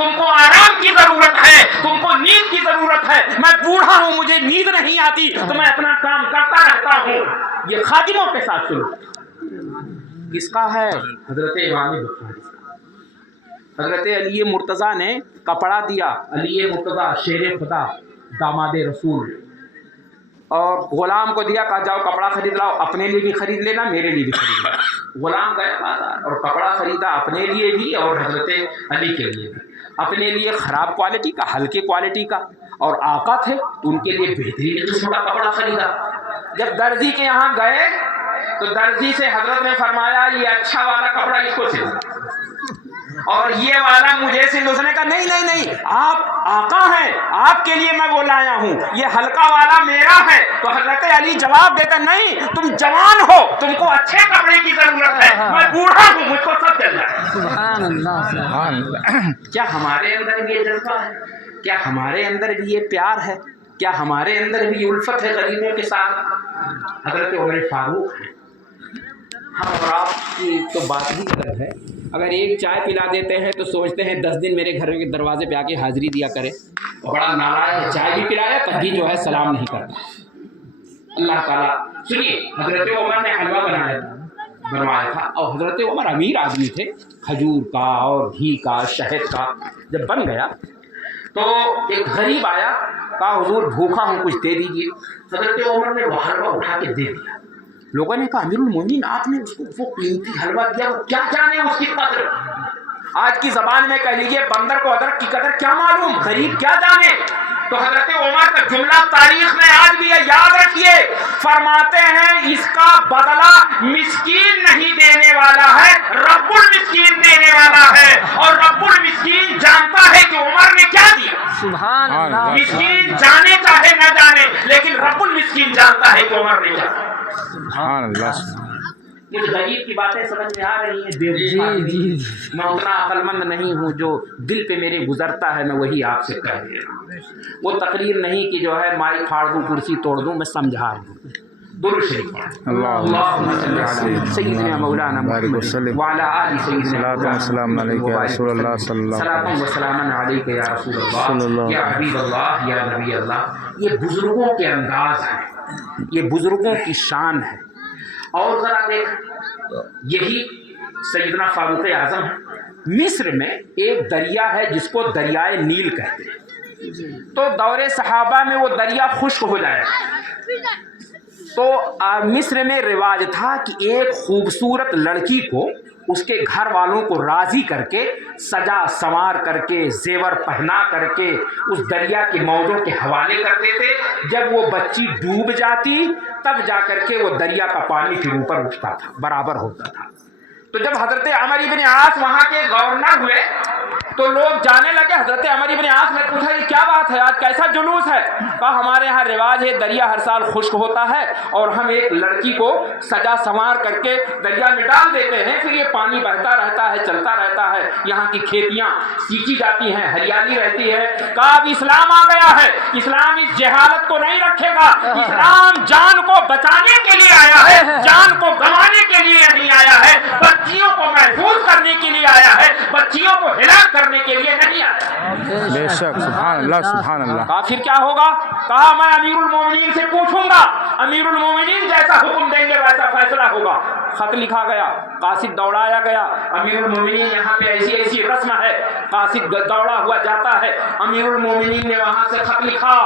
تم کو آرام کی ضرورت ہے, تم کو نیند کی ضرورت ہے. میں بوڑھا ہوں, مجھے نیند نہیں آتی تو میں اپنا کام کرتا رہتا ہوں. یہ خادموں کے ساتھ سلوک کس کا ہے؟ حضرت امام بخاری. حضرت علی مرتضیٰ نے کپڑا دیا. علی مرتضیٰ شیر خدا, داماد رسول, اور غلام کو دیا, کہا جاؤ کپڑا خرید لاؤ, اپنے لیے بھی خرید لینا, میرے لیے بھی خرید لینا. غلام گیا بازار اور کپڑا خریدا, اپنے لیے بھی اور حضرت علی کے لیے بھی. اپنے لیے خراب کوالٹی کا, ہلکے کوالٹی کا, اور آقا تھے ان کے لیے بہترین قسم کا کپڑا خریدا. جب درزی کے یہاں گئے تو درزی سے حضرت نے فرمایا یہ اچھا والا کپڑا اس کو سل اور یہ والا مجھے سل. اس نے کہا نہیں نہیں نہیں, آپ آقا ہیں, آپ کے لیے میں وہ لایا ہوں, یہ ہلکا والا میرا ہے. تو حضرت علی جواب دیتا نہیں, تم جوان ہو, تم کو اچھے کپڑے کی ضرورت ہے, میں بوڑھا ہوں, مجھ کو سب چل رہا ہے. سبحان اللہ سبحان اللہ. کیا ہمارے اندر بھی یہ جذبہ ہے؟ کیا ہمارے اندر بھی یہ پیار ہے؟ کیا ہمارے اندر بھی الفت ہے غریبوں کے ساتھ؟ حضرت عمر فاروق ہیں. ہم اور آپ کی تو بات ہی الگ ہے. اگر ایک چائے پلا دیتے ہیں تو سوچتے ہیں 10 دن میرے گھر کے دروازے پہ آ کے حاضری دیا کرے. بڑا ناراض ہے, چائے بھی پلایا تب بھی جو ہے سلام نہیں کرتا. اللہ تعالیٰ سنیے, حضرت عمر نے حلوہ بنوایا تھا, اور حضرت عمر امیر آدمی تھے, کھجور کا اور گھی کا, شہد کا. جب بن گیا تو ایک غریب آیا, کہا حضور بھوکا ہوں, کچھ دے دیجیے. حضرت عمر نے وہ حلوہ اٹھا کے دے دیا. لوگوں نے کہا امیر المومنین آپ نے اس کو وہ قیمتی حلوہ دیا, وہ کیا جانے اس کی قدر. آج کی زبان میں کہہ لیجیے بندر کو ادرک کی قدر کیا معلوم, غریب کیا جانے. تو حضرت عمر کا جملہ تاریخ میں آج بھی ہے, یاد رکھیے. فرماتے ہیں اس کا بدلہ مسکین نہیں دینے والا ہے, رب المسکین دینے والا ہے. اور رب المسکین جانتا ہے کہ عمر نے کیا دیا. سبحان اللہ. مسکین جانے چاہے نہ جانے, لیکن رب المسکین جانتا ہے کہ عمر نے کیا دیا. سبحان اللہ. مجھے غریب کی باتیں سمجھ میں آ رہی ہیں. میں اتنا عقل مند نہیں ہوں, جو دل پہ میرے گزرتا ہے میں وہی آپ سے کہہ دے رہا ہوں. وہ تقریر نہیں کہ جو ہے مائک پھاڑ دوں, کرسی توڑ دوں, میں سمجھا دوں. درود شریف اللہم صلی علی سیدنا مولانا محمد وعلی آل سیدنا السلام علیکم یا رسول اللہ صلی اللہ علیہ صلاۃ و سلام علیک یا رسول اللہ یا حبیب اللہ یا نبی اللہ. یہ بزرگوں کے انداز ہیں, یہ بزرگوں کی شان ہے. اور ذرا دیکھ, یہی سیدنا فاروق اعظم ہے. مصر میں ایک دریا ہے جس کو دریائے نیل کہتے ہیں. تو دور صحابہ میں وہ دریا خشک ہو جائے. تو مصر میں رواج تھا کہ ایک خوبصورت لڑکی کو اس کے گھر والوں کو راضی کر کے, سجا سنوار کر کے, زیور پہنا کر کے اس دریا کے موجوں کے حوالے کر دیتے. جب وہ بچی ڈوب جاتی تب جا کر کے وہ دریا کا پانی پھر اوپر اٹھتا تھا, برابر ہوتا تھا. تو جب حضرت عمر بن عاص وہاں کے گورنر ہوئے تو لوگ جانے لگے. حضرت عمر بن عاص نے پوچھا یہ کیا بات ہے, آج کیسا جلوس ہے؟ کہا ہمارے یہاں رواج ہے, دریا ہر سال خشک ہوتا ہے اور ہم ایک لڑکی کو سجا سنوار کر کے دریا میں ڈال دیتے ہیں, پھر یہ پانی بہتا رہتا ہے, چلتا رہتا ہے, یہاں کی کھیتیاں سینچی جاتی ہیں, ہریالی رہتی ہے. کہا اب اسلام آ گیا ہے, اسلام اس جہالت کو نہیں رکھے گا. اسلام جان کو بچانے کے لیے آیا ہے, جان کو گنوانے کے لیے نہیں آیا ہے. بچیوں کو محفوظ کرنے کے لیے آیا ہے, بچیوں کو ہلاک کرنے کے لیے نہیں آیا. بے شک. سبحان اللہ سبحان اللہ. کہا پھر کیا ہوگا؟ کہا میں امیر المومنین سے پوچھوں گا, امیر المومنین جیسا حکم دیں گے ویسا فیصلہ ہوگا. خط لکھا گیا, قاصد دوڑایا گیا. امیر المومنین یہاں پہ ایسی ایسی رسم ہے, قاصد دوڑا ہوا جاتا ہے. امیر المومنین نے وہاں سے خط لکھا,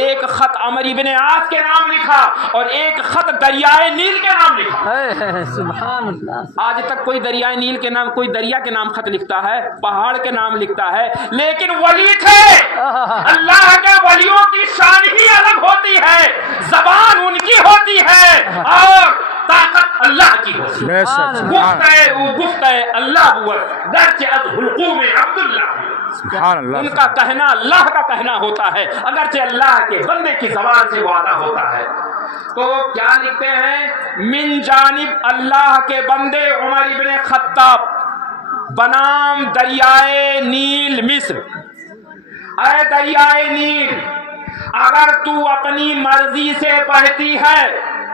ایک خط عمر بن عاص کے نام لکھا اور ایک خط دریائے نیل کے نام لکھا. سبحان اللہ. آج تک کوئی دریائے نیل کے نام, کوئی دریا کے نام خط لکھتا ہے, پہاڑ کے نام لکھتا ہے, لیکن ولی تھے. اللہ کے ولیوں کی شان ہی الگ ہوتی ہے, زبان ان کی ہوتی ہے اور طاقت اللہ کی ہوتی ہے. بے شک. گفتہ اللہ بوت درچ از حلقوم عبداللہ. سبحان ان اللہ. کا کہنا اللہ کا کہنا ہوتا ہے, اگرچہ اللہ کے بندے کی زبان سے وعدہ ہوتا ہے. تو کیا لکھتے ہیں, من جانب اللہ کے بندے عمر ابن خطاب بنام دریائے نیل مصر. اے دریائے نیل, اگر تو اپنی مرضی سے بہتی ہے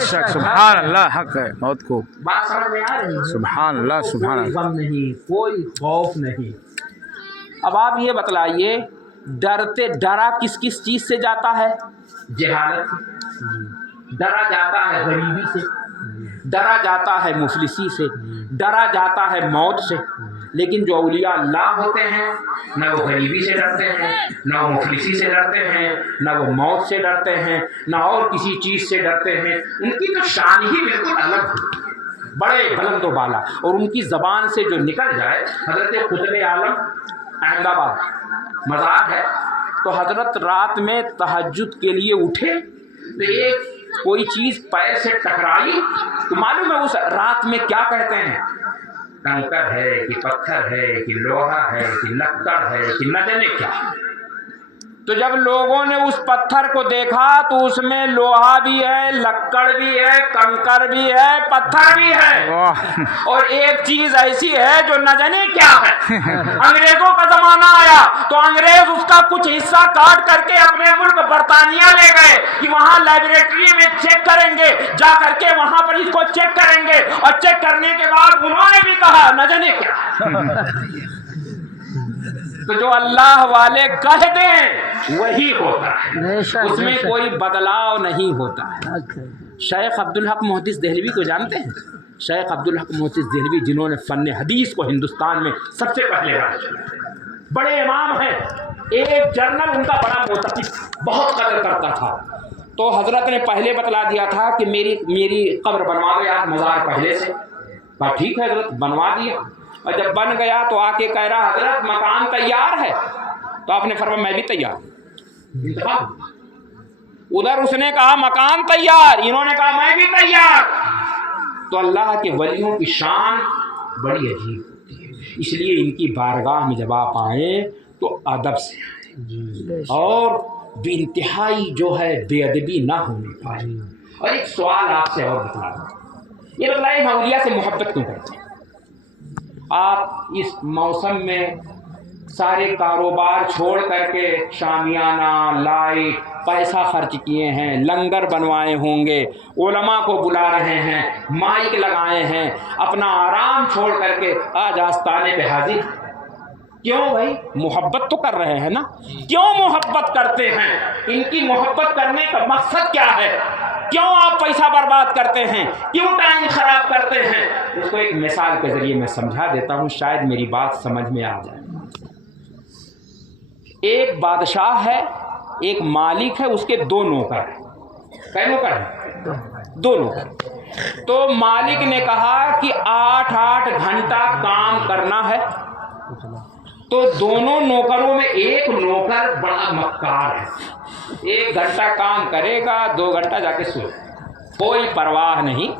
شک سبحان اللہ حق ہے بہت خوب بات سمجھ میں آ رہی ہے؟ سبحان اللہ سبحان کوئی اللہ غم نہیں، کوئی خوف نہیں۔ اب آپ یہ بتلائیے ڈرا کس کس چیز سے جاتا ہے؟ جہالت سے، ڈرا جاتا ہے غریبی سے، ڈرا جاتا ہے مفلسی سے، ڈرا جاتا ہے موت سے۔ لیکن جو اولیاء اللہ ہوتے ہیں نہ وہ غریبی سے ڈرتے ہیں، نہ وہ مفلسی سے ڈرتے ہیں، نہ وہ موت سے ڈرتے ہیں، نہ اور کسی چیز سے ڈرتے ہیں۔ ان کی تو شان ہی بالکل الگ ہے، بڑے بلند و بالا، اور ان کی زبان سے جو نکل جائے۔ حضرت قطب عالم احمد آباد مزار ہے، تو حضرت رات میں تہجد کے لیے اٹھے تو ایک کوئی چیز پیر سے ٹکرائی، تو معلوم ہے اس رات میں کیا کہتے ہیں؟ کنکر ہے کہ پتھر ہے کہ لوہا ہے کہ لکڑ ہے کہ نہ جانے کیا۔ تو جب لوگوں نے اس پتھر کو دیکھا تو اس میں لوہا بھی ہے، لکڑ بھی ہے، کنکر بھی ہے، پتھر بھی ہے، اور ایک چیز ایسی ہے جو نہ جانے کیا ہے۔ انگریزوں کا زمانہ آیا تو انگریز اس کا کچھ حصہ کاٹ کر کے اپنے ملک برطانیہ لے گئے کہ وہاں لیبوریٹری میں چیک کریں گے، جا کر کے وہاں پر اس کو چیک کریں گے، اور چیک کرنے کے بعد انہوں نے بھی کہا نہ جانے کیا۔ تو جو اللہ والے کہہ دیں وہی ہوتا ہے، اس میں کوئی بدلاؤ نہیں ہوتا ہے۔ شیخ عبدالحق محدث دہلوی کو جانتے ہیں؟ شیخ عبدالحق محدث دہلوی جنہوں نے فن حدیث کو ہندوستان میں سب سے پہلے راج کیا، بڑے امام ہیں۔ ایک جرنل ان کا بڑا معتقد بہت قدر کرتا تھا، تو حضرت نے پہلے بتلا دیا تھا کہ میری قبر بنوا دو یار مزار پہلے سے۔ کہا ٹھیک ہے حضرت، بنوا دیا۔ اور جب بن گیا تو آ کے کہہ رہا حضرت مکان تیار ہے، تو آپ نے فرمایا میں بھی تیار ہوں۔ ادھر اس نے کہا مکان تیار، انہوں نے کہا میں بھی تیار۔ تو اللہ کے ولیوں کی شان بڑی عجیب ہوتی ہے، اس لیے ان کی بارگاہ میں جب آپ آئیں تو ادب سے آئیں، اور بے انتہائی جو ہے بے ادبی نہ ہونے پائے۔ اور ایک سوال آپ سے اور بتلا دوں، یہ بتلائیں ہم اولیاء سے محبت کیوں کرتے ہیں؟ آپ اس موسم میں سارے کاروبار چھوڑ کر کے شامیانہ لائٹ پیسہ خرچ کیے ہیں، لنگر بنوائے ہوں گے، علماء کو بلا رہے ہیں، مائک لگائے ہیں، اپنا آرام چھوڑ کر کے آج آستانے پہ حاضر۔ کیوں بھائی؟ محبت تو کر رہے ہیں نا۔ کیوں محبت کرتے ہیں؟ ان کی محبت کرنے کا مقصد کیا ہے؟ کیوں آپ پیسہ برباد کرتے ہیں؟ کیوں ٹائم خراب کرتے ہیں؟ اس کو ایک مثال کے ذریعے میں سمجھا دیتا ہوں، شاید میری بات سمجھ میں آ جائے۔ ایک بادشاہ ہے، ایک مالک ہے، اس کے دو نوکر ہیں۔ کئے نوکر ہیں؟ دو نوکر۔ تو مالک نے کہا کہ 8 گھنٹہ کام کرنا ہے، تو دونوں نوکروں میں ایک نوکر بڑا مکار ہے، 1 گھنٹہ کام کرے گا، 2 گھنٹہ جا کے سوئے، کوئی پرواہ نہیں۔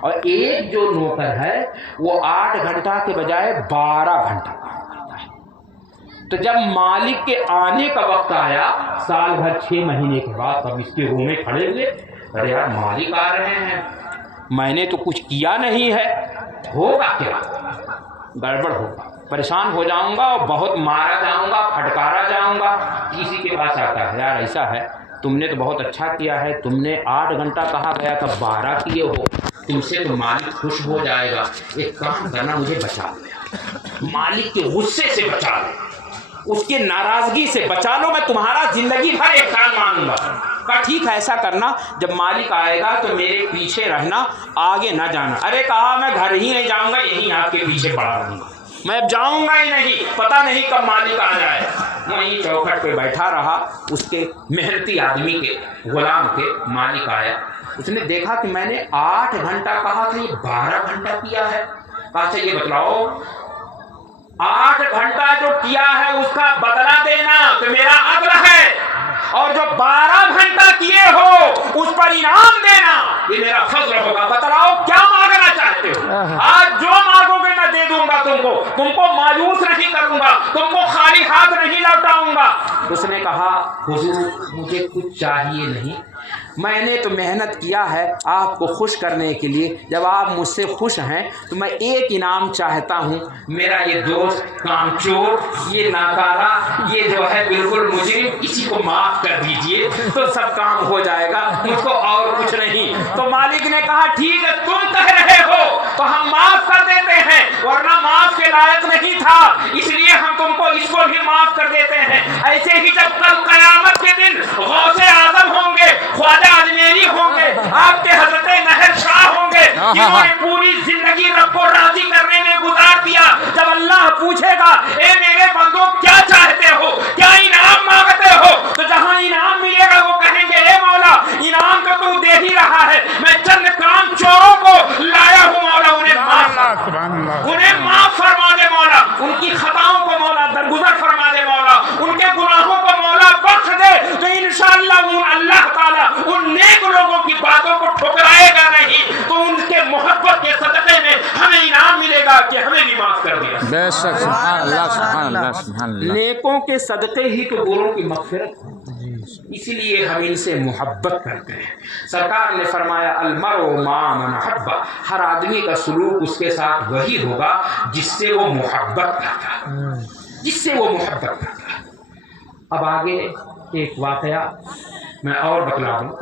اور ایک جو نوکر ہے وہ 8 گھنٹہ کے بجائے 12 گھنٹہ کام کرتا ہے۔ تو جب مالک کے آنے کا وقت آیا، سال بھر 6 مہینے کے بعد، اب اس کے روم میں کھڑے ہوئے، ارے یار مالک آ رہے ہیں، میں نے تو کچھ کیا نہیں ہے، ہوگا کیا؟ گڑبڑ ہوگا، پریشان ہو جاؤں گا اور بہت مارا جاؤں گا، پھٹکارا جاؤں گا۔ کسی کے پاس آتا ہے، یار ایسا ہے، تم نے تو بہت اچھا کیا ہے، تم نے 8 گھنٹہ کہا گیا تھا 12 کیے ہو، تم سے تو مالک خوش ہو جائے گا، ایک کام کرنا مجھے بچا لو، مالک کے غصے سے بچا لو، اس کے ناراضگی سے بچا لو، میں تمہارا زندگی بھر احسان مانوں گا۔ کہا ٹھیک ہے ایسا کرنا، جب مالک آئے گا تو میرے پیچھے رہنا، آگے نہ جانا۔ ارے کہا میں گھر ہی نہیں جاؤں گا، یہیں آپ کے پیچھے پڑا رہوں گا، میں اب جاؤں گا ہی نہیں، پتہ نہیں کب مالک آ جائے۔ وہیں چوکھٹ پہ بیٹھا رہا، اس کے محنتی آدمی کے، غلام کے۔ مالک آیا، اس نے دیکھا کہ میں نے 8 گھنٹہ کہا تھا، یہ 12 گھنٹہ کیا ہے۔ کہا اچھا یہ بتلاؤ، 8 گھنٹہ جو کیا ہے اس کا بدلہ دینا تو میرا عدل ہے، اور جو 12 گھنٹہ کیے ہو اس پر انعام دینا یہ میرا فضل ہوگا۔ بتلاؤ کیا مانگنا چاہتے ہو؟ آج جو مانگو گے میں دے دوں گا، تم کو مایوس نہیں کروں گا، تم کو خالی ہاتھ نہیں لوٹاؤں گا۔ اس نے کہا حضور مجھے کچھ چاہیے نہیں، میں نے تو محنت کیا ہے آپ کو خوش کرنے کے لیے، جب آپ مجھ سے خوش ہیں تو میں ایک انعام چاہتا ہوں، میرا یہ دوست کام چور، یہ ناکارہ، یہ جو ہے بالکل مجرم، اسی کو معاف کر دیجئے تو سب کام ہو جائے گا، مجھ کو اور کچھ نہیں۔ تو مالک نے کہا ٹھیک ہے تم کہہ رہے ہو تو ہم معاف کر دیتے ہیں، ورنہ معاف کے لائق نہیں تھا، اس لیے ہم تم کو اس کو بھی معاف کر دیتے ہیں۔ ایسے ہی جب کل قیامت کے دن غوث اعظم ہوں گے، خواجہ اجمیری ہوں گے، آپ کے حضرت نہر شاہ ہوں گے، جنہوں نے پوری زندگی رب کو راضی کرنے میں گزار دیا، جب اللہ پوچھے گا اے میرے بندو کیا چاہتے ہو، کیا انعام مانگتے ہو، تو جہاں انعام ملے گا وہ کہیں گے اے مولا انعام تو تو دے ہی رہا ہے، میں چند کام چوروں کو لایا ہوں مولا، انہیں معاف فرما دے مولا، ان کی خطاؤں کو مولا درگزر فرما دے مولا، ان کے گناہوں کو مولا بخش دے، تو انشاءاللہ اللہ تعالیٰ ان نیک لوگوں کی باتوں کو ٹھکرائے گا نہیں، تو ان کے محبت کے صدقے میں ہمیں انعام ملے گا کہ ہمیں بھی معاف کر دیا۔ بے شک سبحان اللہ سبحان اللہ سبحان اللہ۔ نیکوں کے صدقے ہی تو بروں کی مغفرت ہے، اسی لیے ہم ان سے محبت کرتے ہیں۔ سرکار نے فرمایا المرء مع من احب، ہر آدمی کا سلوک اس کے ساتھ وہی ہوگا جس سے وہ محبت کرتا ہے، جس سے وہ محبت کرتا ہے۔ اب آگے ایک واقعہ میں اور بتلا دوں۔